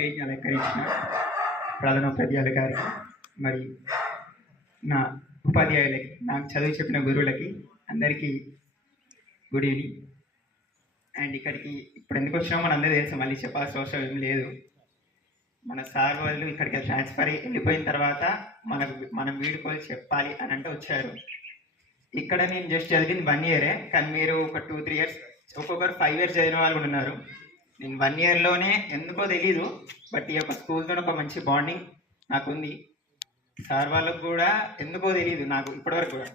స్టేజ్ని అలంకరించిన ప్రధానోపాధ్యాయులు మరి నా ఉపాధ్యాయులకి, నాకు చదువు చెప్పిన గురువులకి అందరికీ గుడ్ ఈవినింగ్. అండ్ ఇక్కడికి ఇప్పుడు ఎందుకు వచ్చినామో మన అందరూ తెలుసు, మళ్ళీ చెప్పాల్సిన అవసరం ఏం లేదు. మన సార్ వాళ్ళు ఇక్కడికి ట్రాన్స్ఫర్ వెళ్ళిపోయిన తర్వాత మనం వీడుకోలు చెప్పాలి అని అంటే వచ్చారు. ఇక్కడ నేను జస్ట్ చదివింది 1 ఇయరే, కానీ మీరు ఒక 2-3 ఇయర్స్, ఒక్కొక్కరు 5 ఇయర్స్ చదివిన వాళ్ళు కూడా ఉన్నారు. నేను 1 ఇయర్లోనే ఎందుకో తెలీదు, బట్ ఈ యొక్క స్కూల్తో ఒక మంచి బాండింగ్ నాకు ఉంది. సార్ వాళ్ళకు కూడా ఎందుకో తెలియదు, నాకు ఇప్పటివరకు కూడా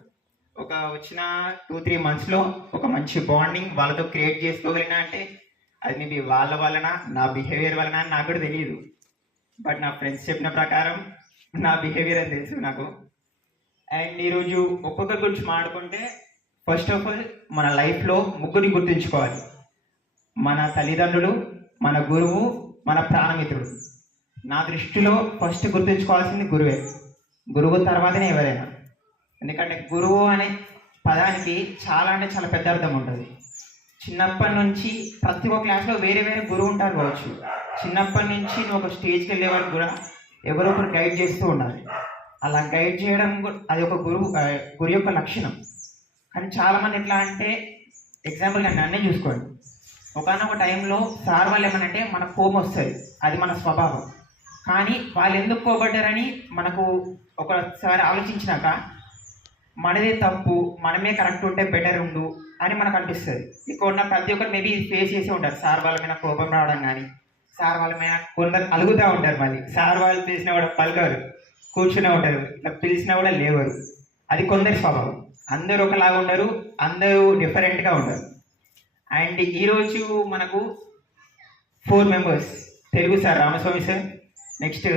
ఒక వచ్చిన 2-3 మంత్స్లో ఒక మంచి బాండింగ్ వాళ్ళతో క్రియేట్ చేసుకోగలిగినా అంటే అది మేబీ వాళ్ళ వలన, నా బిహేవియర్ వలన అని నాకు కూడా తెలియదు. బట్ నా ఫ్రెండ్స్ చెప్పిన ప్రకారం నా బిహేవియర్ అని తెలుసు నాకు. అండ్ ఈరోజు ఒక్కొక్కరి గురించి మాట్లాడుకుంటే, ఫస్ట్ ఆఫ్ ఆల్ మన లైఫ్లో ముగ్గురిని గుర్తుంచుకోవాలి. మన తల్లిదండ్రులు, మన గురువు, మన ప్రాణమిత్రుడు. నా దృష్టిలో ఫస్ట్ గుర్తుంచుకోవాల్సింది గురువే. గురువు తర్వాతనే ఎవరైనా. ఎందుకంటే గురువు అనే పదానికి చాలా అంటే చాలా పెద్ద అర్థం ఉంటుంది. చిన్నప్పటి నుంచి ప్రతి ఒక్క క్లాస్లో వేరే వేరే గురువు ఉంటారు కావచ్చు. చిన్నప్పటి నుంచి నువ్వు ఒక స్టేజ్కి వెళ్ళే వరకు కూడా ఎవరో ఒకరు గైడ్ చేస్తూ ఉండాలి. అలా గైడ్ చేయడం అది ఒక గురు యొక్క లక్షణం. కానీ చాలామంది ఎట్లా అంటే, ఎగ్జాంపుల్గా నన్నే చూసుకోండి. ఒకనొక టైంలో సార్ వాళ్ళు ఏమనంటే మనకు కోపం వస్తుంది, అది మన స్వభావం. కానీ వాళ్ళు ఎందుకు కోపడ్డారని మనకు ఒకసారి ఆలోచించినాక మనదే తప్పు, మనమే కరెక్ట్ ఉంటే బెటర్ ఉండు అని మనకు అనిపిస్తుంది. ఇక్కడ ఉన్న ప్రతి ఒక్కరు మేబీ ఫేస్ చేసి ఉంటారు. సార్ వాళ్ళ మీద కోపం రావడం కానీ, సార్ వాళ్ళ మీద కొందరు అలుగుతూ ఉంటారు. మళ్ళీ సార్ వాళ్ళు పిలిచినా కూడా పలకరు, కూర్చునే ఉంటారు, ఇట్లా పిలిచినా కూడా లేవరు. అది కొందరి స్వభావం. అందరూ ఒకలాగా ఉండరు, అందరూ డిఫరెంట్గా ఉండరు. అండ్ ఈరోజు మనకు 4 members. Telugu sir Ramaswamy sir, next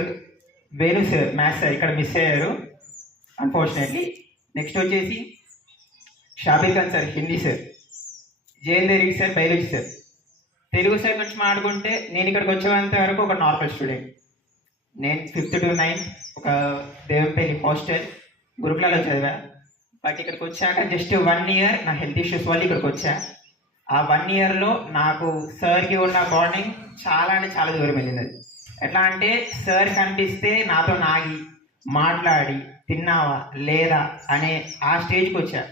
Venu sir maths sir ఇక్కడ మిస్ అయ్యారు అన్ఫార్చునేట్లీ. నెక్స్ట్ వచ్చేసి Shabbir Khan sir Hindi sir, Jayender Reddy sir biology sir. Telugu sir గురించి మాట్లాడుకుంటే, నేను ఇక్కడికి వచ్చేంత వరకు ఒక నార్మల్ స్టూడెంట్. నేను 5th to 9th ఒక దేవంపల్లి హాస్టల్ గురుకులలో చదివా. బట్ ఇక్కడికి వచ్చాక జస్ట్ 1 ఇయర్ నా హెల్త్ ఇష్యూస్ వల్ల ఇక్కడికి వచ్చా. ఆ 1 ఇయర్లో నాకు సార్కి ఉన్న బాండింగ్ చాలా అంటే చాలా దూరం వెళ్ళింది. అది ఎట్లా అంటే, సార్ కనిపిస్తే నాతో నాగి మాట్లాడి తిన్నావా లేదా అనే ఆ స్టేజ్కి వచ్చా.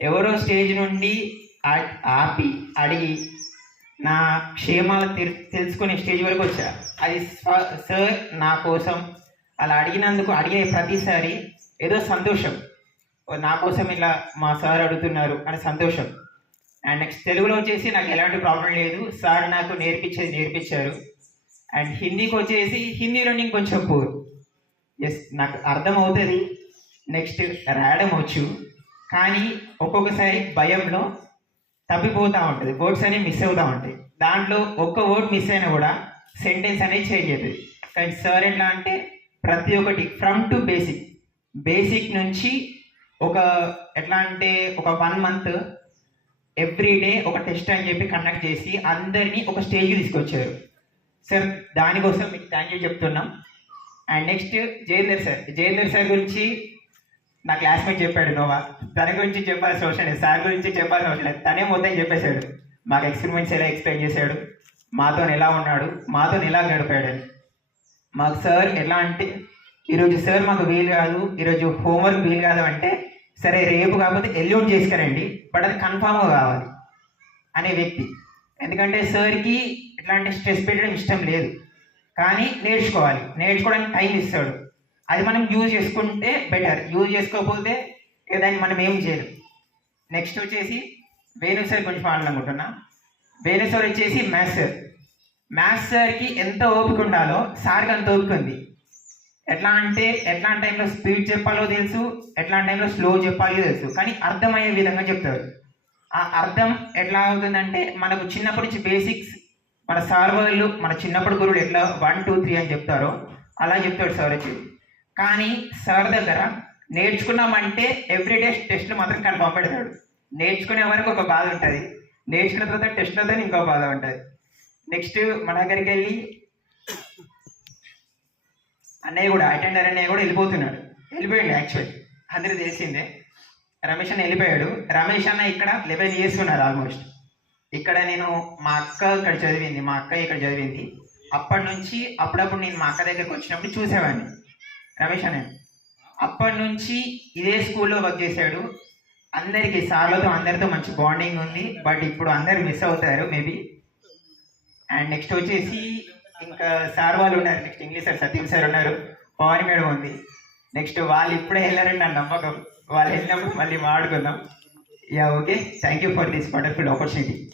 ఎవరో స్టేజ్ నుండి ఆపి అడిగి నా క్షేమాలు తెలుసుకునే స్టేజ్ వరకు వచ్చా. అది సార్ నా కోసం అలా అడిగినందుకు, అడిగే ప్రతిసారి ఏదో సంతోషం, నా కోసం ఇలా మా సార్ అడుగుతున్నారు అనే సంతోషం. అండ్ నెక్స్ట్ తెలుగులో వచ్చేసి నాకు ఎలాంటి ప్రాబ్లం లేదు, సార్ నాకు నేర్పించారు. అండ్ హిందీకి వచ్చేసి, హిందీలో నేను కొంచెం పూర్. ఎస్, నాకు అర్థం అవుతుంది, నెక్స్ట్ రాయడం వచ్చు. కానీ ఒక్కొక్కసారి భయంలో తప్పిపోతూ ఉంటుంది, వర్డ్స్ అనేవి మిస్ అవుతూ ఉంటాయి. దాంట్లో ఒక్క వర్డ్ మిస్ అయినా కూడా సెంటెన్స్ అనేది చేంజ్ అవుతుంది. కానీ సార్ ఎట్లా అంటే ప్రతి ఒక్కటి ఫ్రమ్ టు బేసిక్ నుంచి ఎట్లా అంటే ఒక 1 month ఎవ్రీ డే ఒక టెస్ట్ అని చెప్పి కండక్ట్ చేసి అందరినీ ఒక స్టేజ్కి తీసుకొచ్చారు. సార్ దానికోసం మీకు థ్యాంక్ యూ చెప్తున్నాం. అండ్ నెక్స్ట్ జయేందర్ సార్ గురించి నా క్లాస్మేట్ చెప్పాడు నోవా. తన గురించి చెప్పాల్సిన అవసరం లేదు, సార్ గురించి చెప్పాల్సిన అవసరం లేదు, తనే మొత్తం చెప్పేశాడు. మాకు ఎక్స్పెరిమెంట్స్ ఎలా ఎక్స్ప్లెయిన్ చేశాడు, మాతో ఎలా ఉన్నాడు, మాతో ఎలా గడిపాడని. మాకు సార్ ఎలా అంటే, ఈరోజు సార్ మాకు వీలు కాదు, ఈరోజు హోంవర్క్ వీలు కాదు అంటే, సరే రేపు కాకపోతే ఎల్లుండి చేసుకురండి, బట్ అది కన్ఫామ్గా కావాలి అనే వ్యక్తి. ఎందుకంటే సార్కి ఇట్లాంటి స్ట్రెస్ పెట్టడం ఇష్టం లేదు, కానీ నేర్చుకోవడానికి టైం ఇస్తాడు. అది మనం యూజ్ చేసుకుంటే బెటర్, యూజ్ చేసుకోకపోతే దాన్ని మనం ఏం చేయలేం. నెక్స్ట్ వచ్చేసి వేణు సార్ గురించి మాట్లాడుకుంటున్నా. వేణు సార్ వచ్చేసి మ్యాథ్స్ సార్కి ఎంత ఓపిక ఉండాలో సార్కి అంత ఓపిక ఉంది. ఎట్లాంటి టైంలో స్పీడ్ చెప్పాలో తెలుసు, ఎట్లాంటి టైంలో స్లో చెప్పాలో తెలుసు, కానీ అర్థమయ్యే విధంగా చెప్తారు. ఆ అర్థం ఎట్లా అవుతుందంటే, మనకు చిన్నప్పటి నుంచి బేసిక్స్ మన సార్ వాళ్ళు, మన చిన్నప్పుడు గురువులు ఎట్లా 1 2 3 అని చెప్తారో అలా చెప్తాడు సార్ వచ్చి. కానీ సార్ దగ్గర నేర్చుకున్నామంటే ఎవ్రీడే టెస్ట్లు మాత్రం కన్ఫామ్ పెడతాడు. నేర్చుకునే వరకు ఒక బాధ ఉంటుంది, నేర్చుకున్న తర్వాత టెస్ట్లతో ఇంకో బాధ ఉంటుంది. నెక్స్ట్ మన దగ్గరికి అన్నయ్య కూడా వెళ్ళిపోయాడు. యాక్చువల్లీ అందరూ తెలిసిందే, రమేష్ అన్న వెళ్ళిపోయాడు. రమేష్ అన్న ఇక్కడ 11 years ఉన్నారు ఆల్మోస్ట్. ఇక్కడ నేను మా అక్క ఇక్కడ చదివింది, అప్పటి నుంచి అప్పుడప్పుడు నేను మా అక్క దగ్గరికి వచ్చినప్పుడు చూసేవాడిని రమేష్ అనే. అప్పటి నుంచి ఇదే స్కూల్లో వర్క్ చేశాడు. అందరికీ సార్లతో అందరితో మంచి బాండింగ్ ఉంది. బట్ ఇప్పుడు అందరు మిస్ అవుతారు మేబీ. అండ్ నెక్స్ట్ వచ్చేసి ఇంకా సార్ వాళ్ళు ఉన్నారు. నెక్స్ట్ ఇంగ్లీష్ సార్ సత్యం సార్ ఉన్నారు, పవన్ మేడం ఉంది. నెక్స్ట్ వాళ్ళు ఇప్పుడే వెళ్ళారని నా నమ్మకం. వాళ్ళు వెళ్ళినప్పుడు మళ్ళీ మాట్లాడుకుందాం. Yeah, okay. Thank you for this wonderful opportunity.